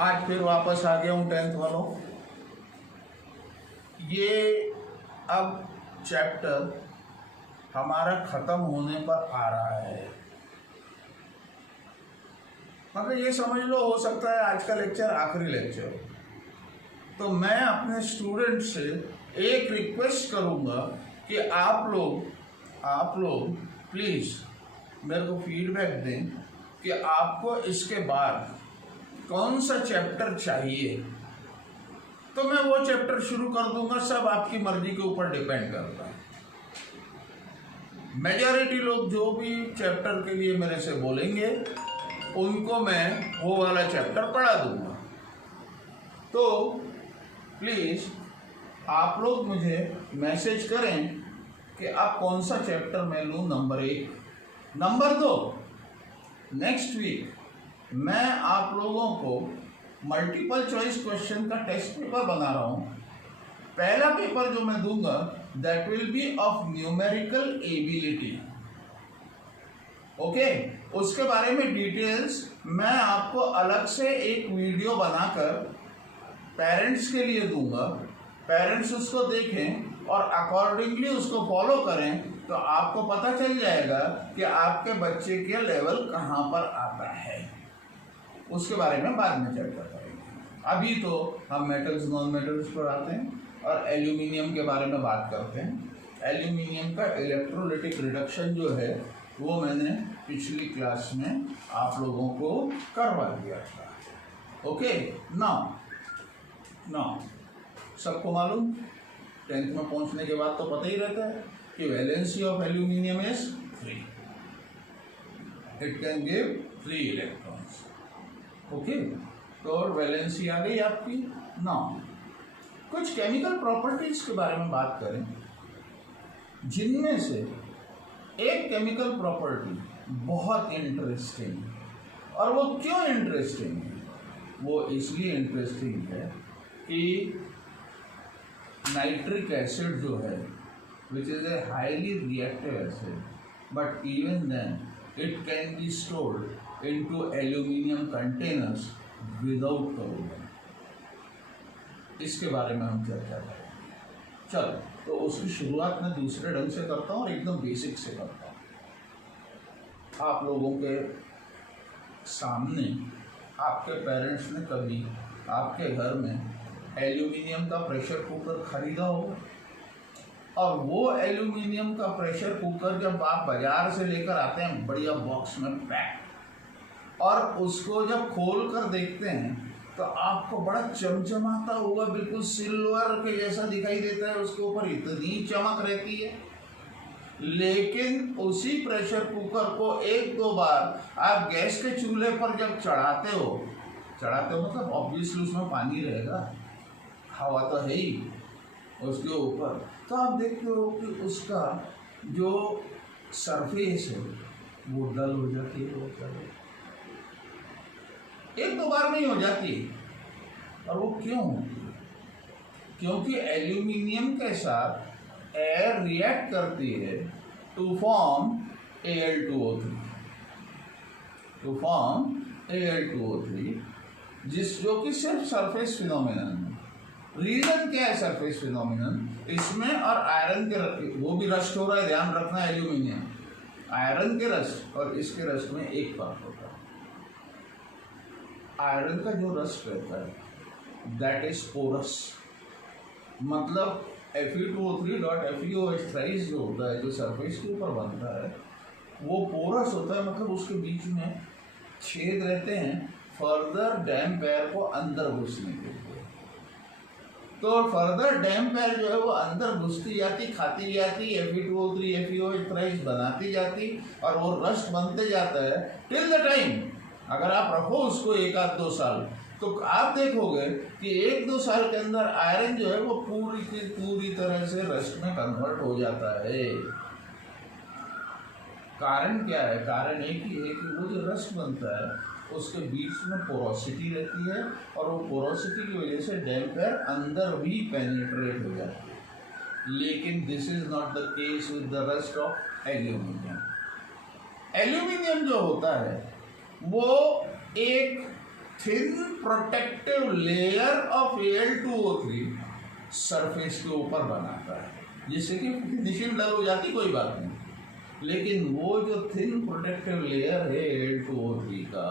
आज फिर वापस आ गया हूँ 10th वालों। ये अब चैप्टर हमारा ख़त्म होने पर आ रहा है। मतलब ये समझ लो, हो सकता है आज का लेक्चर आखिरी लेक्चर। तो मैं अपने स्टूडेंट से एक रिक्वेस्ट करूँगा कि आप लोग प्लीज़ मेरे को फीडबैक दें कि आपको इसके बाद कौन सा चैप्टर चाहिए, तो मैं वो चैप्टर शुरू कर दूंगा। सब आपकी मर्जी के ऊपर डिपेंड करता है। मेजॉरिटी लोग जो भी चैप्टर के लिए मेरे से बोलेंगे उनको मैं वो वाला चैप्टर पढ़ा दूंगा। तो प्लीज़ आप लोग मुझे मैसेज करें कि आप कौन सा चैप्टर मैं लूँ। नंबर 1। नंबर 2, नेक्स्ट वीक मैं आप लोगों को मल्टीपल चॉइस क्वेश्चन का टेस्ट पेपर बना रहा हूँ। पहला पेपर जो मैं दूंगा that will be of numerical ability. Okay, उसके बारे में डिटेल्स मैं आपको अलग से एक वीडियो बनाकर पेरेंट्स के लिए दूंगा। पेरेंट्स उसको देखें और अकॉर्डिंगली उसको फॉलो करें तो आपको पता चल जाएगा कि आपके बच्चे के लेवल कहाँ पर आता है। उसके बारे में बाद में चर्चा करेंगे। अभी तो हम मेटल्स नॉन मेटल्स पर आते हैं और एल्यूमिनियम के बारे में बात करते हैं। एल्यूमिनियम का इलेक्ट्रोलिटिक रिडक्शन जो है वो मैंने पिछली क्लास में आप लोगों को करवा दिया था। ओके, नाउ सबको मालूम 10th में पहुंचने के बाद तो पता ही रहता है कि valency of aluminium is 3। It can give 3 electrons. Okay, तो वैलेंसी आ गई आपकी। नाउ कुछ केमिकल प्रॉपर्टीज के बारे में बात करें, जिनमें से एक केमिकल प्रॉपर्टी बहुत इंटरेस्टिंग है। और वो क्यों इंटरेस्टिंग है? वो इसलिए इंटरेस्टिंग है कि नाइट्रिक एसिड जो है which is a highly reactive acid, but even then it can be stored into aluminium containers without corrosion. इसके बारे में हम चर्चा करेंगे। चलो, तो उसकी शुरुआत मैं दूसरे ढंग से करता हूँ और एकदम बेसिक से करता हूँ। आप लोगों के सामने आपके पेरेंट्स ने कभी आपके घर में एल्यूमिनियम का प्रेशर कुकर खरीदा होगा, और वो एल्यूमिनियम का प्रेशर कुकर जब आप बाजार से लेकर आते हैं बढ़िया बॉक्स में पैक, और उसको जब खोल कर देखते हैं तो आपको बड़ा चमचमाता होगा, बिल्कुल सिल्वर के जैसा दिखाई देता है, उसके ऊपर इतनी चमक रहती है। लेकिन उसी प्रेशर कुकर को 1-2 बार आप गैस के चूल्हे पर जब चढ़ाते हो मतलब ऑब्वियसली उसमें पानी रहेगा, हवा तो है ही उसके ऊपर, तो आप देखते हो कि उसका जो सरफेस है वो डल हो जाती है। 1-2 बार में ही हो जाती है। और वो क्यों होती है? क्योंकि एल्यूमिनियम के साथ एयर रिएक्ट करती है टू फॉर्म Al2O3, जो कि सिर्फ सरफेस फिनोमिनन है। रीजन क्या है सरफेस फिनोमिनन इसमें? और आयरन के वो भी रस्ट हो रहा है, ध्यान रखना। एल्यूमिनियम आयरन के रस्ट और इसके रस्ट में एक फर्क होता है। आयरन का जो रस्ट रहता है दैट इज पोरस, मतलब Fe2O3.FeOH थ्राइस जो होता है, जो सरफेस के ऊपर बनता है, वो पोरस होता है। मतलब उसके बीच में छेद रहते हैं फर्दर डैम्प एयर को अंदर घुसने के लिए। तो फर्दर डैम्प एयर जो है वो अंदर घुसती जाती, खाती जाती, Fe2O3 FeOH थ्राइस बनाती जाती, और वो रस्ट बनते जाता है टिल द टाइम, अगर आप रखो उसको 1-2 साल, तो आप देखोगे कि 1-2 साल के अंदर आयरन जो है वो पूरी की पूरी तरह से रस्ट में कन्वर्ट हो जाता है। कारण क्या है? कारण एक ही है कि वो जो रस्ट बनता है उसके बीच में पोरोसिटी रहती है, और वो पोरोसिटी की वजह से डैम्प एयर अंदर भी पेनिट्रेट हो जाती है। लेकिन this is not the case with the rust of aluminium. Aluminium जो होता है वो एक thin protective layer of Al2O3 surface के ऊपर बनाता है, जिससे कि फिनिशिंग डल हो जाती, कोई बात नहीं। लेकिन वो जो थिन प्रोटेक्टिव लेयर है Al2O3 का,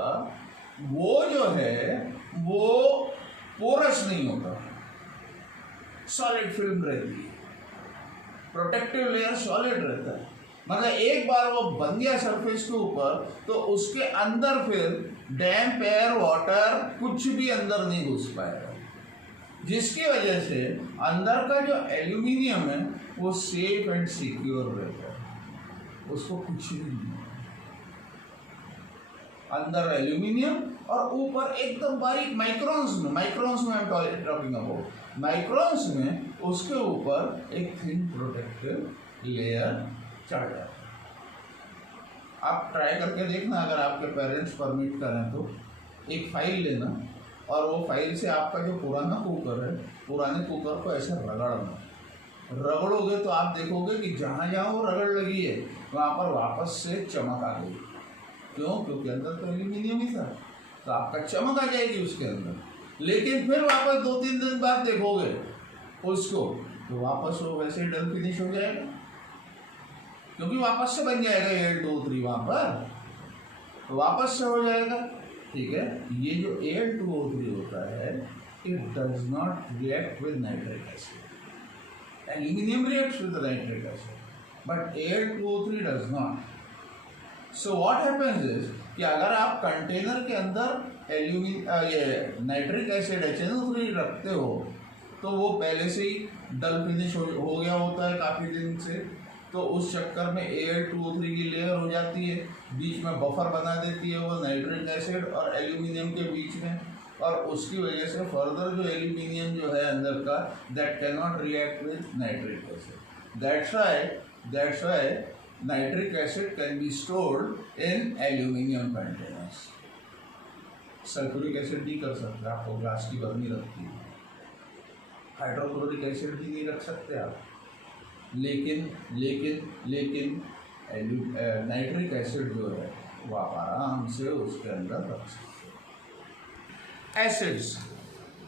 वो जो है वो पोरस नहीं होता, सॉलिड फिल्म रहती है। प्रोटेक्टिव लेयर सॉलिड रहता है, मतलब एक बार वो बन गया सरफेस के ऊपर तो उसके अंदर फिर डैम्प एयर, वाटर, कुछ भी अंदर नहीं घुस पाएगा, जिसकी वजह से अंदर का जो एल्यूमिनियम है वो सेफ एंड सिक्योर रहता है, उसको कुछ भी नहीं। अंदर एल्यूमिनियम और ऊपर एकदम बारीक माइक्रोन्स में I am talking about microns में, उसके ऊपर एक थिन प्रोटेक्टिव लेयर चढ़ जाता है। आप ट्राई करके देखना, अगर आपके पेरेंट्स परमिट करें तो एक फाइल लेना और वो फाइल से आपका जो पुराना कुकर है, पुराने कुकर को ऐसे रगड़ना। रगड़ोगे तो आप देखोगे कि जहाँ जहाँ वो रगड़ लगी है वहाँ पर वापस से चमक आ गई। क्यों? क्योंकि अंदर तो एल्यूमिनियम ही था, तो आपका चमक आ जाएगी उसके अंदर। लेकिन फिर वापस 2-3 दिन बाद देखोगे उसको तो वापस वो वैसे ही डल फिनिश हो जाएगा, क्योंकि वापस से बन जाएगा Al2O3 वहाँ पर, तो वापस से हो जाएगा। ठीक है, ये जो Al2O3 होता है, it does not react with nitric acid. Aluminium reacts with nitric acid but Al2O3 does not. So what happens is कि अगर आप कंटेनर के अंदर ये नाइट्रिक एसिड HNO3 रखते हो तो वो पहले से ही डल फिनिश हो गया होता है काफ़ी दिन से, तो उस चक्कर में Al2O3 की लेयर हो जाती है, बीच में बफर बना देती है वो नाइट्रिक एसिड और एल्यूमिनियम के बीच में, और उसकी वजह से फर्दर जो एल्यूमिनियम जो है अंदर का, that can not react with nitric acid. That's why nitric acid can be stored in aluminium containers. Sulphuric acid नहीं कर सकते, आपको ग्लास की बर्नी रखती है। हाइड्रोक्लोरिक एसिड भी नहीं रख सकते आप, लेकिन नाइट्रिक एसिड जो है वो आप आराम से उसके अंदर रख सकते हैं। एसिड्स,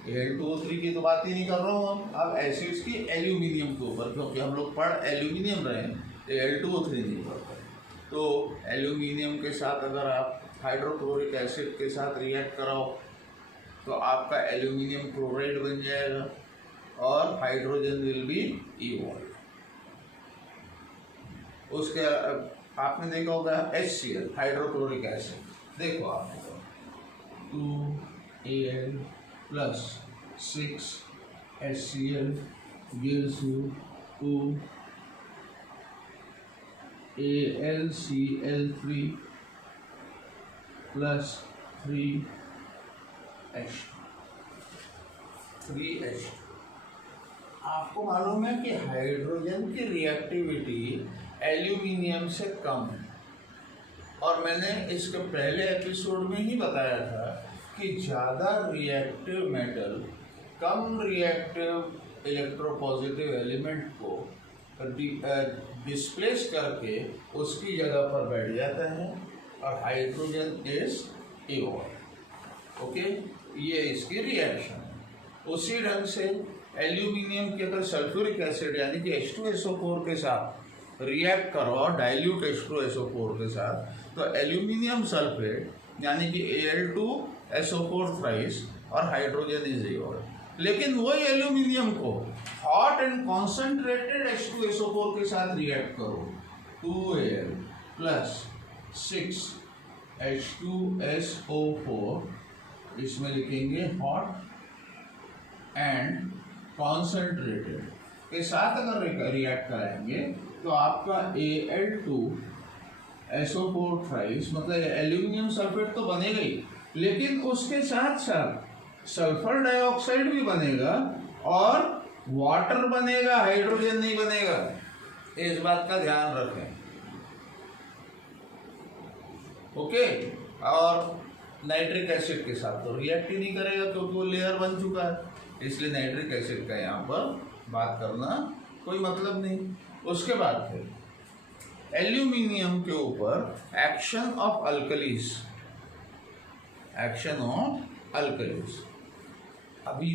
Al2O3 की तो बात ही नहीं कर रहा हूँ हम, अब एसिड्स की एल्यूमिनियम के ऊपर, क्योंकि हम लोग पढ़ एल्यूमिनियम रहे हैं, Al2O3 नहीं पढ़ते। तो एल्यूमिनियम के साथ अगर आप हाइड्रोक्लोरिक एसिड के साथ रिएक्ट कराओ तो आपका एल्यूमिनियम क्लोराइड बन जाएगा और हाइड्रोजन विल बी इवॉल्व। उसके आपने देखा होगा HCl, हाइड्रोक्लोरिक एसिड, देखो आप 2Al plus 6 HCl gives you 2 AlCl3 plus 3H2। आपको मालूम है कि हाइड्रोजन की रिएक्टिविटी एल्यूमिनियम से कम है, और मैंने इसके पहले एपिसोड में ही बताया था कि ज़्यादा रिएक्टिव मेटल कम रिएक्टिव इलेक्ट्रोपॉजिटिव एलिमेंट को डिस्प्लेस करके उसकी जगह पर बैठ जाता है और हाइड्रोजन इज इवॉल्व। ओके, ये इसकी रिएक्शन है। उसी ढंग से एल्यूमिनियम के अगर सल्फ्यूरिक एसिड यानी कि H2SO4 के साथ रिएक्ट करो, डाइल्यूट H2SO4 के साथ, तो एल्यूमिनियम सल्फेट यानी कि Al2SO4 थ्राइस और हाइड्रोजन इज इवॉल्व। लेकिन वही एल्यूमिनियम को हॉट एंड कॉन्सेंट्रेटेड H2SO4 के साथ रिएक्ट करो, 2Al plus 6 H2SO4, इसमें लिखेंगे हॉट एंड कॉन्सेंट्रेटेड के साथ अगर रिएक्ट कराएंगे तो आपका Al2SO4 थ्राइस मतलब एल्यूमिनियम सल्फेट तो बनेगा ही, लेकिन उसके साथ साथ सल्फर डाइऑक्साइड भी बनेगा और वाटर बनेगा, हाइड्रोजन नहीं बनेगा। इस बात का ध्यान रखें। ओके, और नाइट्रिक एसिड के साथ तो रिएक्ट ही नहीं करेगा क्योंकि वो लेयर बन चुका है, इसलिए नाइट्रिक एसिड का यहाँ पर बात करना कोई मतलब नहीं। उसके बाद फिर एल्यूमिनियम के ऊपर action of alkalis, action of alkalis. अभी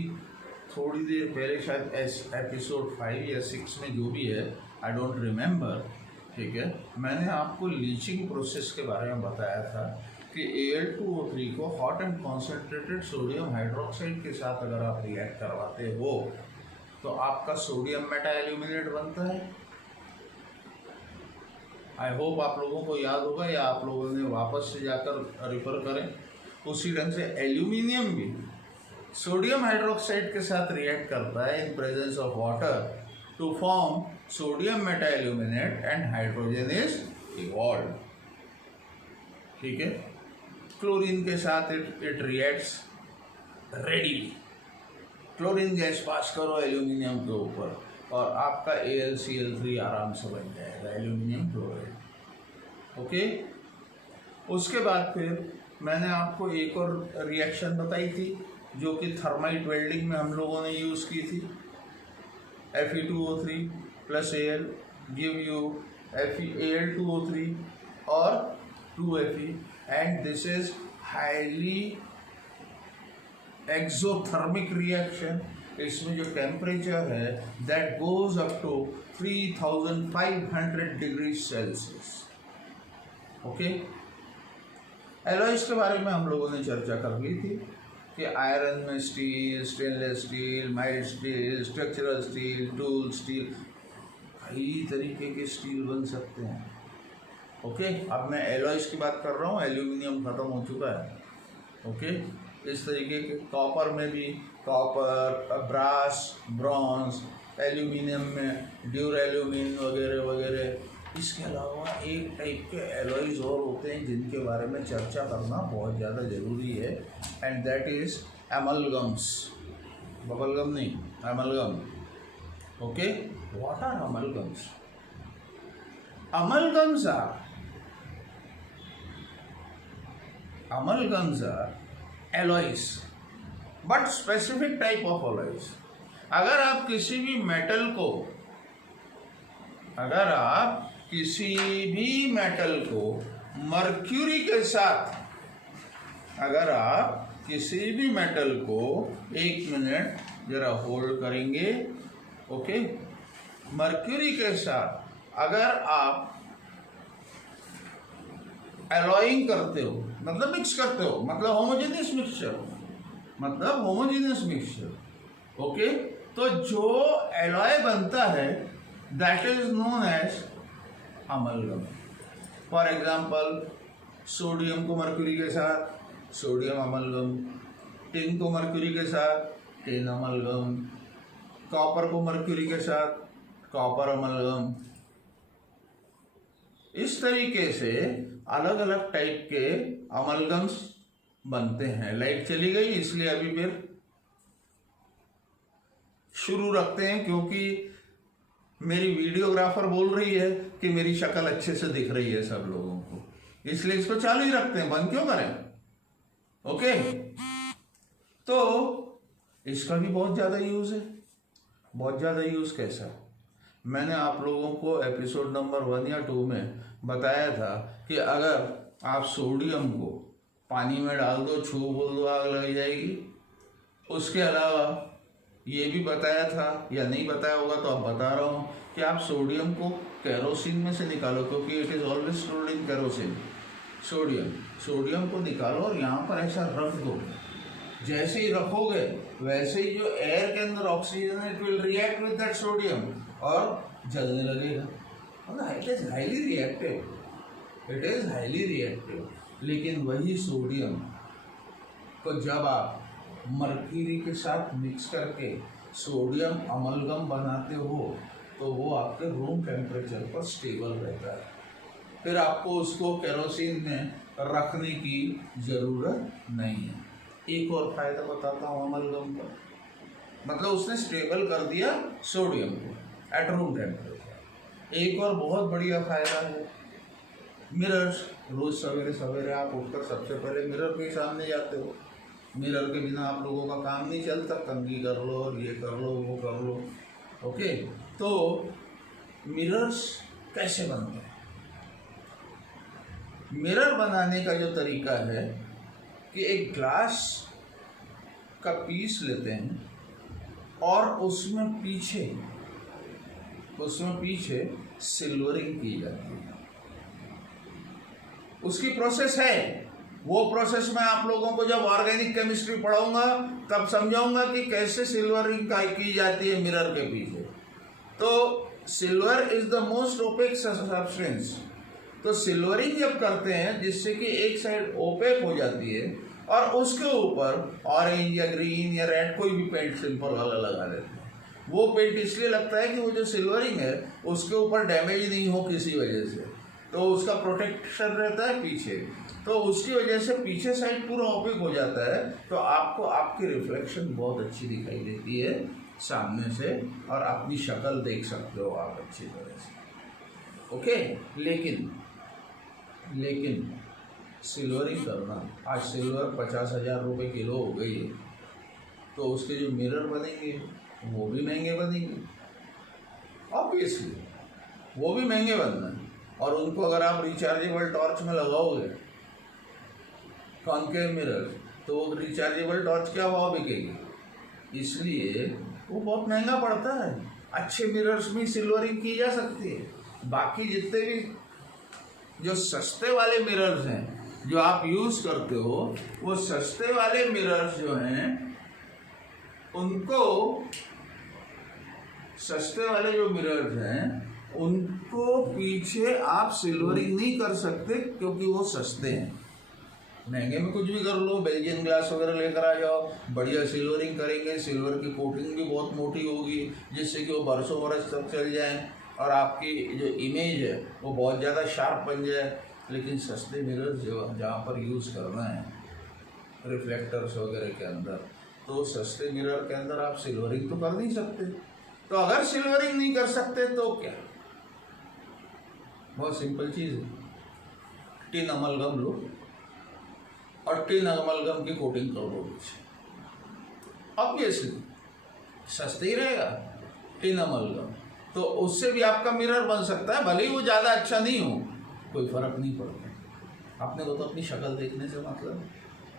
थोड़ी देर पहले शायद एपिसोड 5 या 6 में जो भी है, आई डोंट रिमेम्बर, ठीक है, मैंने आपको लीचिंग प्रोसेस के बारे में बताया था कि Al2O3 को hot and concentrated sodium hydroxide के साथ अगर आप रिएक्ट करवाते हो तो आपका सोडियम मेटा एल्यूमिनेट बनता है। आई होप आप लोगों को याद होगा या आप लोगों ने वापस से जाकर रिफर करें। उसी ढंग से एल्यूमिनियम भी सोडियम हाइड्रोक्साइड के साथ रिएक्ट करता है in presence of water to form sodium meta aluminate and hydrogen is evolve. ठीक है, क्लोरीन के साथ it reacts readily. Chlorine gas pass करो एल्यूमिनियम के ऊपर और आपका AlCl3 आराम से बन जाएगा, एल्यूमिनियम क्लोराइड। ओके, उसके बाद फिर मैंने आपको एक और रिएक्शन बताई थी जो कि थर्माइट वेल्डिंग में हम लोगों ने यूज़ की थी। Fe2O3 plus Al give you Al2O3 or 2Fe, and this is highly exothermic reaction। इसमें जो टेम्परेचर है that goes up to 3500 degree Celsius. Okay, alloys के बारे में हम लोगों ने चर्चा कर ली थी कि आयरन में steel, stainless steel, mild steel, structural steel, tool steel, कई तरीके के स्टील बन सकते हैं। ओके, अब मैं एलॉयज की बात कर रहा हूँ, एल्यूमिनियम ख़त्म हो चुका है। ओके, इस तरीके के कॉपर में भी कॉपर, ब्रास, ब्रॉन्ज, एल्यूमिनियम में ड्यूरेल्यूमिन वगैरह वगैरह। इसके अलावा एक टाइप के एलॉयज और होते हैं जिनके बारे में चर्चा करना बहुत ज़्यादा ज़रूरी है, and that is amalgams. Bubblegum नहीं, amalgam. Okay, what are amalgams? Amalgams are alloys, but specific type of alloys। अगर आप किसी भी मेटल को मर्क्यूरी के साथ, अगर आप किसी भी मेटल को, एक मिनट जरा होल्ड करेंगे। ओके, मर्क्यूरी के साथ अगर आप एलॉइंग करते हो, मतलब मिक्स करते हो, मतलब होमोजेनियस मिक्सचर। ओके, तो जो एलॉय बनता है that is known as amalgam. For example, sodium को मर्क्यूरी के साथ सोडियम अमलगम, टिन को मर्क्यूरी के साथ टिन अमलगम, कॉपर को मर्क्यूरी के साथ कॉपर अमलगम। इस तरीके से अलग अलग टाइप के अमलगम्स बनते हैं। लाइट चली गई इसलिए अभी फिर शुरू रखते हैं, क्योंकि मेरी वीडियोग्राफर बोल रही है कि मेरी शक्ल अच्छे से दिख रही है सब लोगों को, इसलिए इसको चालू ही रखते हैं, बंद क्यों करें। ओके, तो इसका भी बहुत ज़्यादा यूज़ है। बहुत ज़्यादा यूज़ कैसा? मैंने आप लोगों को एपिसोड नंबर 1 या 2 में बताया था कि अगर आप सोडियम को पानी में डाल दो, छू बोल दो, आग लग जाएगी। उसके अलावा ये भी बताया था, या नहीं बताया होगा तो अब बता रहा हूँ, कि आप सोडियम को केरोसिन में से निकालो, क्योंकि it is always stored in kerosene. Sodium को निकालो और यहाँ पर ऐसा रख दो। जैसे ही रखोगे वैसे ही जो एयर के अंदर ऑक्सीजन है, it will react with that sodium और जलने लगेगा। It is highly reactive. लेकिन वही सोडियम को जब आप मर्क्यूरी के साथ मिक्स करके सोडियम अमलगम बनाते हो तो वो आपके रूम टेम्परेचर पर स्टेबल रहता है। फिर आपको उसको केरोसिन में रखने की ज़रूरत नहीं है। एक और फायदा बताता हूँ अमलगम का, मतलब उसने स्टेबल कर दिया सोडियम को एट रूम टेम्परेचर। एक और बहुत बढ़िया फायदा है, मिरर्स। रोज़ सवेरे सवेरे आप उठकर सबसे पहले मिरर के सामने जाते हो। मिरर के बिना आप लोगों का काम नहीं चलता, कंघी कर लो, ये कर लो, वो कर लो। ओके, तो मिरर्स कैसे बनते हैं? मिरर बनाने का जो तरीका है कि एक ग्लास का पीस लेते हैं और उसमें पीछे सिल्वरिंग की जाती है। उसकी प्रोसेस है, वो प्रोसेस मैं आप लोगों को जब ऑर्गेनिक केमिस्ट्री पढ़ाऊंगा तब समझाऊंगा कि कैसे सिल्वरिंग की जाती है मिरर के पीछे। तो silver is the most opaque substance. तो सिल्वरिंग जब करते हैं जिससे कि एक साइड ओपेक हो जाती है और उसके ऊपर ऑरेंज या ग्रीन या रेड कोई भी पेंट सिंपल वाला लगा देते हैं। वो पेंट इसलिए लगता है कि वो जो सिल्वरिंग है उसके ऊपर डैमेज नहीं हो किसी वजह से, तो उसका प्रोटेक्शन रहता है पीछे, तो उसकी वजह से पीछे साइड पूरा ओपेक हो जाता है। तो आपको आपकी रिफ्लेक्शन बहुत अच्छी दिखाई देती है सामने से और अपनी शक्ल देख सकते हो आप अच्छी तरह से। ओके, लेकिन सिल्वरिंग करना, आज सिल्वर 50,000 रुपये किलो हो गई है, तो उसके जो मिरर बनेंगे वो भी महंगे बनेंगे, ऑब्वियसली वो भी महंगे बनना है। और उनको अगर आप रिचार्जेबल टॉर्च में लगाओगे कॉन्केव मिरर, तो वो रिचार्जेबल टॉर्च क्या भाव बिकेगी, इसलिए वो बहुत महंगा पड़ता है। अच्छे मिरर्स में सिल्वरिंग की जा सकती है। बाकी जितने भी जो सस्ते वाले मिरर्स हैं जो आप यूज़ करते हो, वो सस्ते वाले मिरर्स जो हैं उनको, सस्ते वाले जो मिरर्स हैं उनको पीछे आप सिल्वरिंग नहीं कर सकते क्योंकि वो सस्ते हैं। महंगे में कुछ भी कर लो, बेल्जियन ग्लास वगैरह लेकर आ जाओ, बढ़िया सिल्वरिंग करेंगे, सिल्वर की कोटिंग भी बहुत मोटी होगी जिससे कि वो बरसों बरस तक चल जाए और आपकी जो इमेज है वो बहुत ज़्यादा शार्प बन जाए। लेकिन सस्ते मिरर्स जो जहाँ पर यूज़ करना है रिफ्लेक्टर्स वगैरह के अंदर, तो सस्ते मिरर के अंदर आप सिल्वरिंग तो कर नहीं सकते। तो अगर सिल्वरिंग नहीं कर सकते तो क्या, बहुत सिंपल चीज़ है, टिन अमलगम लो और टिन अमलगम की कोटिंग कर दो पीछे, ऑब्वियसली सस्ते ही रहेगा टिन अमलगम, तो उससे भी आपका मिरर बन सकता है। भले ही वो ज़्यादा अच्छा नहीं हो, कोई फ़र्क नहीं पड़ता। आपने को तो अपनी शक्ल देखने से मतलब,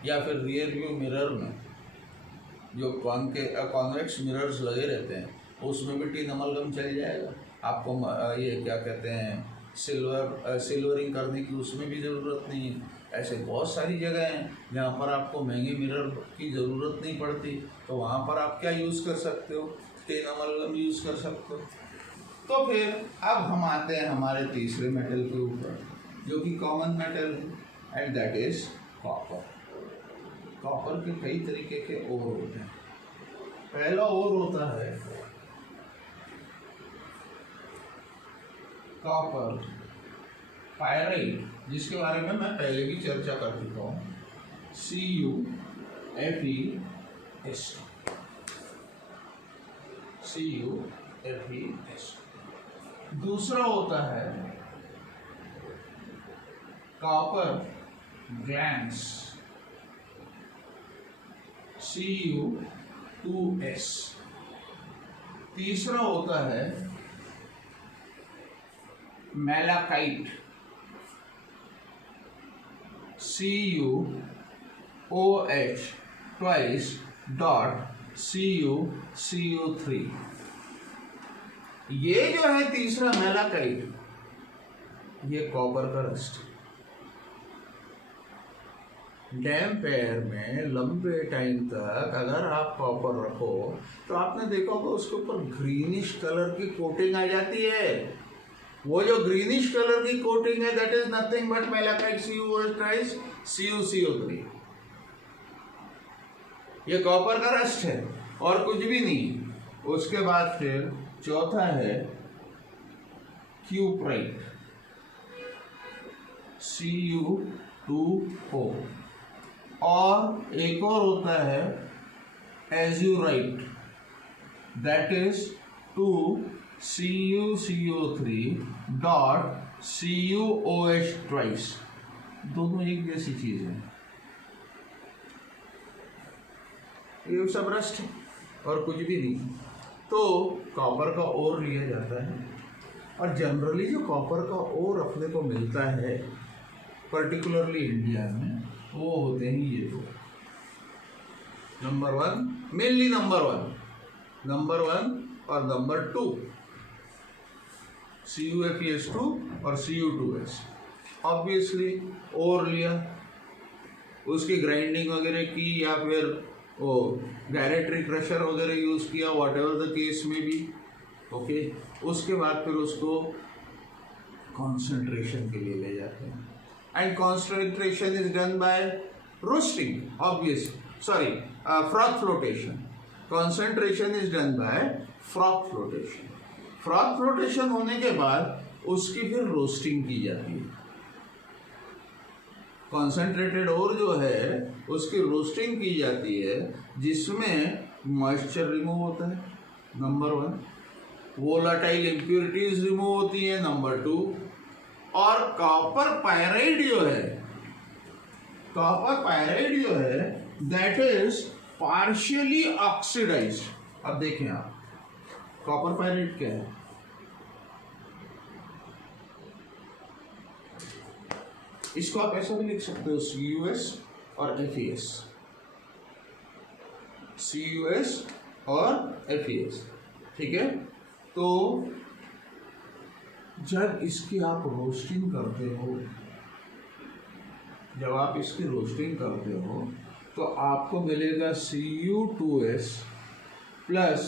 या फिर रियर व्यू मिरर में जो कॉन्वेक्स मिरर्स लगे रहते हैं उसमें भी टिन अमलगम चल जाएगा। आपको ये क्या कहते हैं सिल्वरिंग करने की उसमें भी ज़रूरत नहीं है। ऐसे बहुत सारी जगह हैं जहाँ पर आपको महंगे मिरर की ज़रूरत नहीं पड़ती, तो वहाँ पर आप क्या यूज़ कर सकते हो, टिन अमलगम यूज़ कर सकते हो। तो फिर अब हम आते हैं हमारे तीसरे मेटल के ऊपर जो कि कॉमन मेटल है, and that is copper. Copper के कई तरीके के ओर होते हैं। पहला ओर होता है कॉपर पायराइट, जिसके बारे में मैं पहले भी चर्चा कर चुका हूँ, CuFeS। दूसरा होता है कॉपर ग्लैंस, Cu2S। तीसरा होता है malachite, CuOH twice dot CuCO3। ये जो है तीसरा मैलाकाइट, ये कॉपर का रस्ट। डैम्प एयर में लंबे टाइम तक अगर आप कॉपर रखो तो आपने देखा होगा उसके ऊपर ग्रीनिश कलर की कोटिंग आ जाती है। वो जो ग्रीनिश कलर की कोटिंग है that is nothing but malachite CuOH twice CuCO3। ये कॉपर का रस्ट है और कुछ भी नहीं। उसके बाद फिर चौथा है क्यूप्राइट, Cu2O। और एक और होता है azurite, that is 2CuCO3 dot CuOH twice. दोनों एक जैसी चीज है, ये सब रस्ट है और कुछ भी नहीं। तो कॉपर का ओर लिया जाता है और जनरली जो कॉपर का ओर अपने को मिलता है पर्टिकुलरली इंडिया में, वो होते हैं ये दो, number one, mainly number one और नंबर टू, CuFeS2 और Cu2S। ऑब्वियसली ओर लिया, उसकी ग्राइंडिंग वगैरह की या फिर वो डायरेक्टरी क्रशर वगैरह यूज़ किया, वॉट एवर द केस में भी, ओके। उसके बाद फिर उसको कॉन्सेंट्रेशन के लिए ले जाते हैं, and concentration is done by roasting, obviously, sorry, froth flotation. Concentration is done by froth flotation. Froth flotation होने के बाद उसकी फिर रोस्टिंग की जाती है। कॉन्सेंट्रेटेड और जो है उसकी रोस्टिंग की जाती है, जिसमें मॉइस्चर रिमूव होता है, number one. Volatile impurities remove होती है, नंबर टू। और कॉपर पायराइड जो है दैट इज पार्शियली ऑक्सीडाइज्ड। अब देखें आप, कॉपर पायराइड क्या है? इसको आप ऐसा भी लिख सकते हो, CuS और FeS, CuS और FeS, ठीक है। तो जब इसकी आप रोस्टिंग करते हो, तो आपको मिलेगा Cu2S plus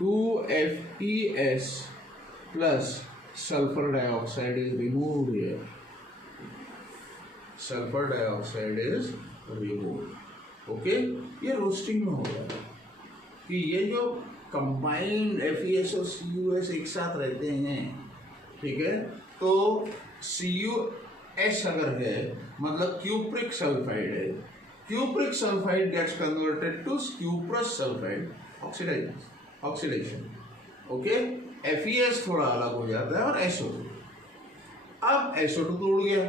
2FeS plus sulphur dioxide is removed here, sulphur dioxide is removed, okay. ये रोस्टिंग में होगा कि ये जो कंबाइंड FeS और CuS एक साथ रहते हैं, ठीक है। तो CuS अगर है मतलब क्यूप्रिक सल्फाइड है, cupric sulphide gets converted to cuprous sulphide oxidation, okay. FeS थोड़ा अलग हो जाता है और SO2। अब SO2 तो उड़ गया,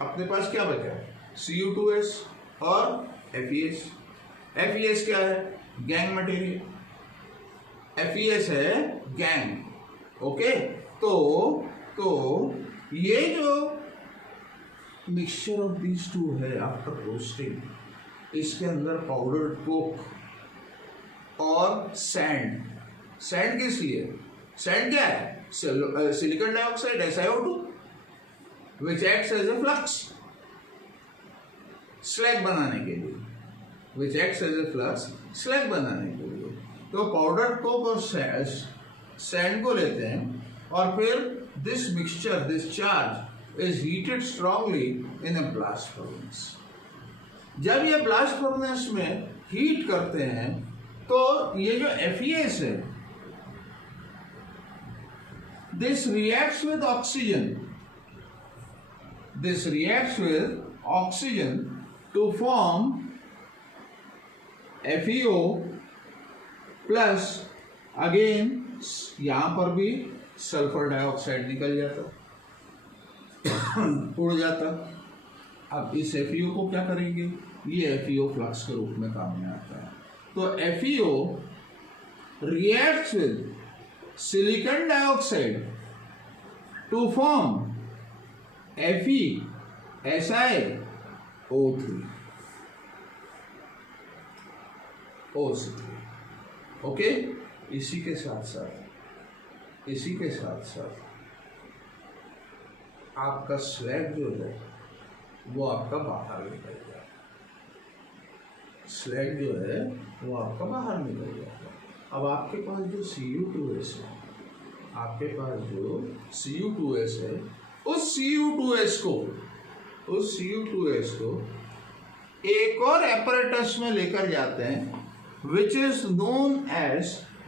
अपने पास क्या बचा? Cu2S और FeS। FeS क्या है? Gang material. FeS है गैंग, ओके। तो ये जो मिक्सचर ऑफ दीज टू है आफ्टर रोस्टिंग, इसके अंदर पाउडर्ड कोक और सैंड किस लिए? सैंड क्या है? Silicon dioxide SiO2 which acts as a flux, slag बनाने के लिए, तो पाउडर कोक और सैंड को लेते हैं और फिर this mixture, this charge is heated strongly in a blast furnace. जब ये ब्लास्ट फर्नेस में हीट करते हैं तो ये जो FeS है, this reacts with oxygen to form FeO plus, again यहां पर भी सल्फर डाइऑक्साइड निकल जाता, उड़ जाता। अब इस FeO को क्या करेंगे? ये FeO फ्लक्स के रूप में काम में आता है। तो FeO reacts with silicon dioxide to form FeSiO3, okay. इसी के साथ साथ आपका स्लैग जो है वो आपका बाहर निकल जाएगा, अब आपके पास जो Cu2S है, उस Cu2S को एक और एपरेटस में लेकर जाते हैं, which is known as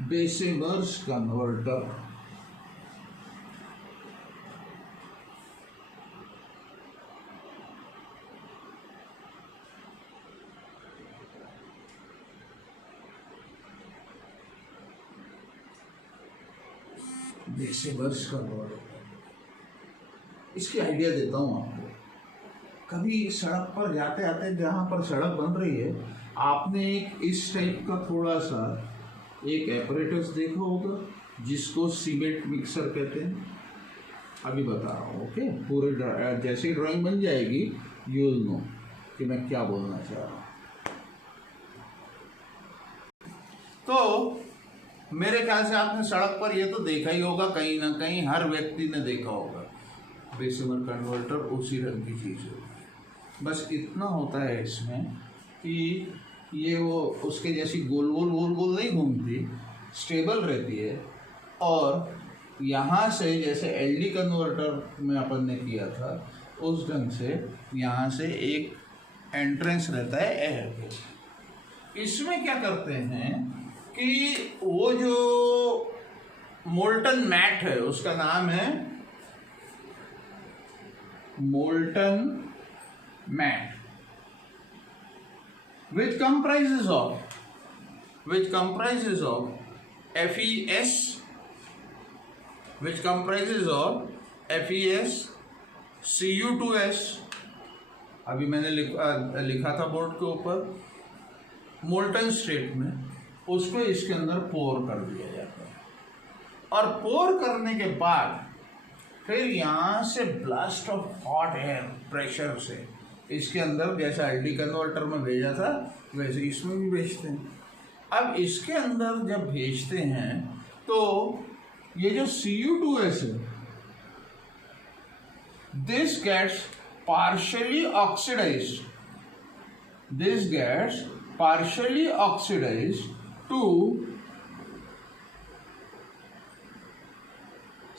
Bessemer's converter. Bessemer's converter, इसकी आइडिया देता हूँ आपको। कभी सड़क पर जाते आते, जहाँ पर सड़क बन रही है, आपने एक इस टाइप का थोड़ा सा एक एपरेटस देखा होगा जिसको सीमेंट मिक्सर कहते हैं। अभी बता रहा हूँ, ओके। पूरे जैसे ही ड्राइंग बन जाएगी यू विल नो कि मैं क्या बोलना चाह रहा हूँ। तो मेरे ख्याल से आपने सड़क पर ये तो देखा ही होगा, कहीं ना कहीं हर व्यक्ति ने देखा होगा, बेसिमर कन्वर्टर उसी रंग की चीज़ है। बस इतना होता है इसमें कि ये वो उसके जैसी गोल गोल गोल गोल नहीं घूमती, स्टेबल रहती है। और यहाँ से जैसे एलडी कन्वर्टर में अपन ने किया था उस ढंग से यहाँ से एक एंट्रेंस रहता है एयर के। इसमें क्या करते हैं कि वो जो मोल्टन मैट है उसका नाम है molten matte, which comprises of FES, which comprises of FES, Cu2S, अभी मैंने लिखा था बोर्ड के ऊपर, मोल्टन स्टेट में उसको इसके अंदर पोर कर दिया जाता है। और पोर करने के बाद फिर यहाँ से blast of hot air pressure से इसके अंदर, जैसा एलडी कन्वर्टर में भेजा था वैसे इसमें भी भेजते हैं। अब इसके अंदर जब भेजते हैं तो ये जो Cu2S है, this gets partially oxidized, to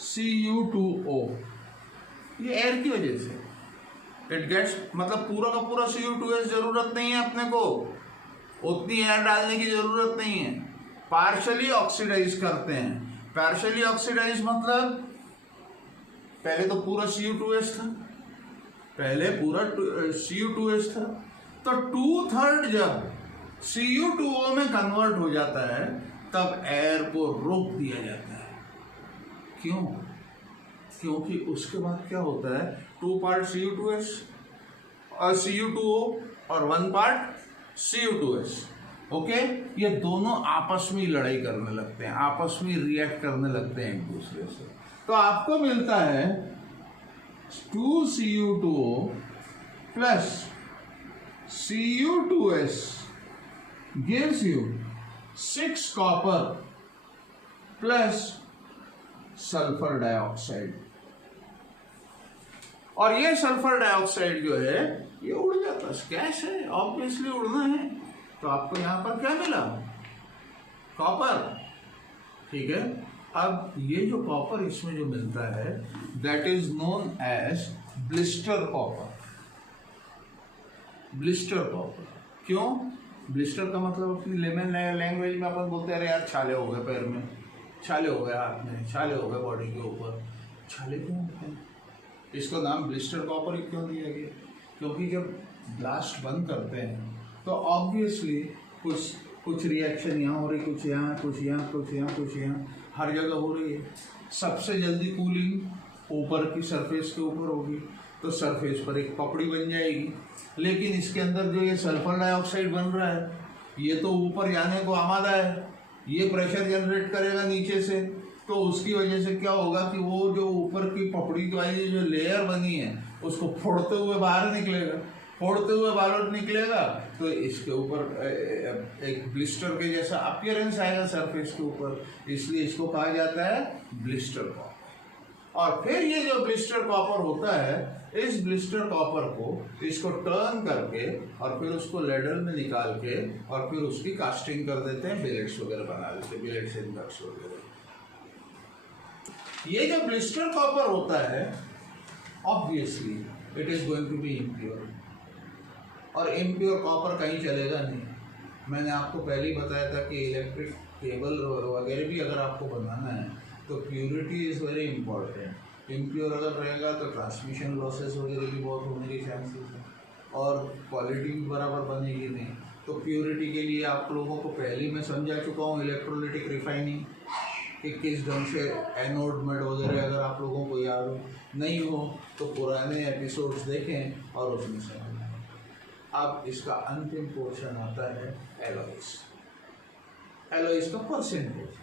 Cu2O, ये एयर की वजह से इट गेट्स, मतलब पूरा का पूरा Cu2S जरूरत नहीं है अपने को, उतनी एयर डालने की जरूरत नहीं है, पार्शली ऑक्सीडाइज करते हैं। पार्शली ऑक्सीडाइज मतलब पहले तो पूरा Cu2S था, Cu2S था, तो 2/3 जब Cu2O में कन्वर्ट हो जाता है तब एयर को रोक दिया जाता है। क्यों? क्योंकि उसके बाद क्या होता है, 2 पार्ट Cu2S और Cu2O और 1 पार्ट Cu2S, ओके, ये दोनों आपस में लड़ाई करने लगते हैं, आपस में रिएक्ट करने लगते हैं एक दूसरे से। तो आपको मिलता है 2 Cu2O plus Cu2S gives you 6 copper plus sulphur dioxide. और ये सल्फर डाइऑक्साइड जो है ये उड़ जाता है, गैस है, ऑब्वियसली उड़ना है, तो आपको यहाँ पर क्या मिला, कॉपर, ठीक है। अब ये जो कॉपर इसमें जो मिलता है that is known as blister copper. Blister copper क्यों? ब्लिस्टर का मतलब अपनी लेमन लैंग्वेज में अपन बोलते हैं अरे यार छाले हो गए पैर में, छाले हो गए हाथ में, छाले हो गए बॉडी के ऊपर। छाले क्यों होते हैं? इसको नाम ब्लिस्टर कॉपर क्यों दिया गया? क्योंकि जब ब्लास्ट बंद करते हैं तो ऑब्वियसली कुछ रिएक्शन यहाँ हो रही, कुछ यहाँ, कुछ यहाँ, कुछ यहाँ, कुछ यहाँ, हर जगह हो रही है। सबसे जल्दी कूलिंग ऊपर की सरफेस के ऊपर होगी, तो सरफेस पर एक पपड़ी बन जाएगी। लेकिन इसके अंदर जो ये सल्फर डाइऑक्साइड बन रहा है ये तो ऊपर जाने को आमादा है, ये प्रेशर जनरेट करेगा नीचे से, तो उसकी वजह से क्या होगा कि वो जो ऊपर की पपड़ी वाली जो लेयर बनी है उसको फोड़ते हुए बाहर निकलेगा, फोड़ते हुए बाहर निकलेगा तो इसके ऊपर एक ब्लिस्टर के जैसा अपीयरेंस आएगा सरफेस के ऊपर, इसलिए इसको कहा जाता है ब्लिस्टर कॉपर। और फिर ये जो ब्लिस्टर कॉपर होता है, इस ब्लिस्टर कॉपर को इसको टर्न करके और फिर उसको लेडल में निकाल के और फिर उसकी कास्टिंग कर देते हैं, बिलेट्स वगैरह बना देते हैं, बिलेट्स एंड डक्स वगैरह। ये जो ब्लिस्टर कॉपर होता है obviously it is going to be impure, और इम्प्योर कॉपर कहीं चलेगा नहीं। मैंने आपको पहले ही बताया था कि इलेक्ट्रिक केबल वगैरह भी अगर आपको बनाना है तो purity is very important. Impure अगर रहेगा तो ट्रांसमिशन लॉसेस वगैरह भी बहुत होने के चांसेस हैं और क्वालिटी भी बराबर बनेगी नहीं। तो प्योरिटी के लिए आप लोगों को पहले ही मैं समझा चुका हूँ इलेक्ट्रोलिटिक रिफाइनिंग कि किस ढंग से एनोड मेड वगैरह, अगर आप लोगों को याद नहीं हो तो पुराने एपिसोड्स देखें और उसमें समझें। अब इसका अंतिम पोर्शन आता है एलॉयज। एलॉयज का परसेंटेज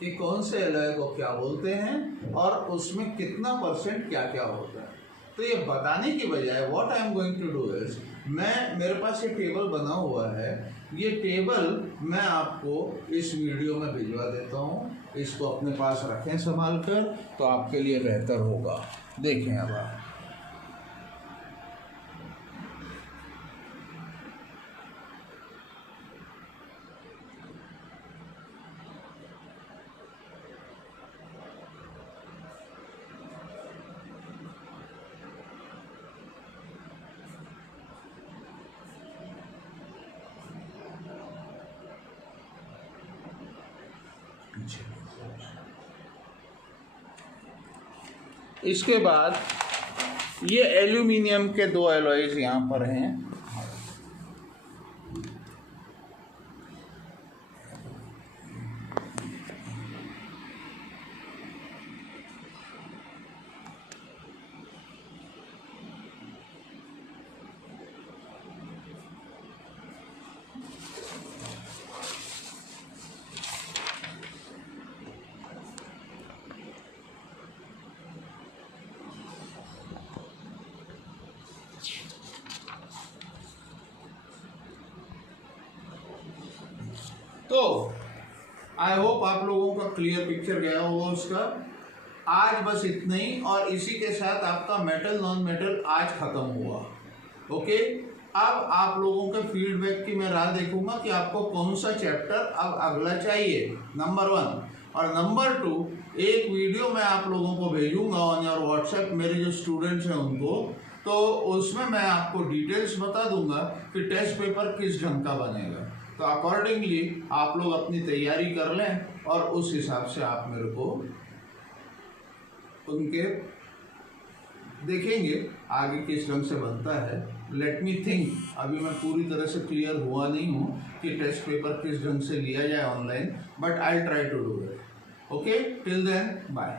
कि कौन से एलॉय को क्या बोलते हैं और उसमें कितना परसेंट क्या क्या होता है। तो ये बताने की बजाय what I am going to do is, मेरे पास ये टेबल बना हुआ है ये टेबल मैं आपको इस वीडियो में भिजवा देता हूँ, इसको अपने पास रखें संभाल कर, तो आपके लिए बेहतर होगा। देखें अब आप, इसके बाद ये एल्यूमिनियम के 2 एलॉयज यहाँ पर हैं। तो आई होप आप लोगों का क्लियर पिक्चर गया होगा उसका। आज बस इतना ही, और इसी के साथ आपका मेटल नॉन मेटल आज खत्म हुआ। ओके, अब आप लोगों के फीडबैक की मैं राह देखूंगा कि आपको कौन सा चैप्टर अब अगला चाहिए, नंबर 1। और नंबर 2, एक वीडियो मैं आप लोगों को भेजूंगा ऑन योर व्हाट्सएप, मेरे जो स्टूडेंट्स हैं उनको, तो उसमें मैं आपको डिटेल्स बता दूंगा कि टेस्ट पेपर किस ढंग का बनेगा। तो अकॉर्डिंगली आप लोग अपनी तैयारी कर लें और उस हिसाब से आप मेरे को उनके देखेंगे आगे किस ढंग से बनता है। लेट मी थिंक, अभी मैं पूरी तरह से क्लियर हुआ नहीं हूँ कि टेस्ट पेपर किस ढंग से लिया जाए online, but I try to do it. Okay, till then bye.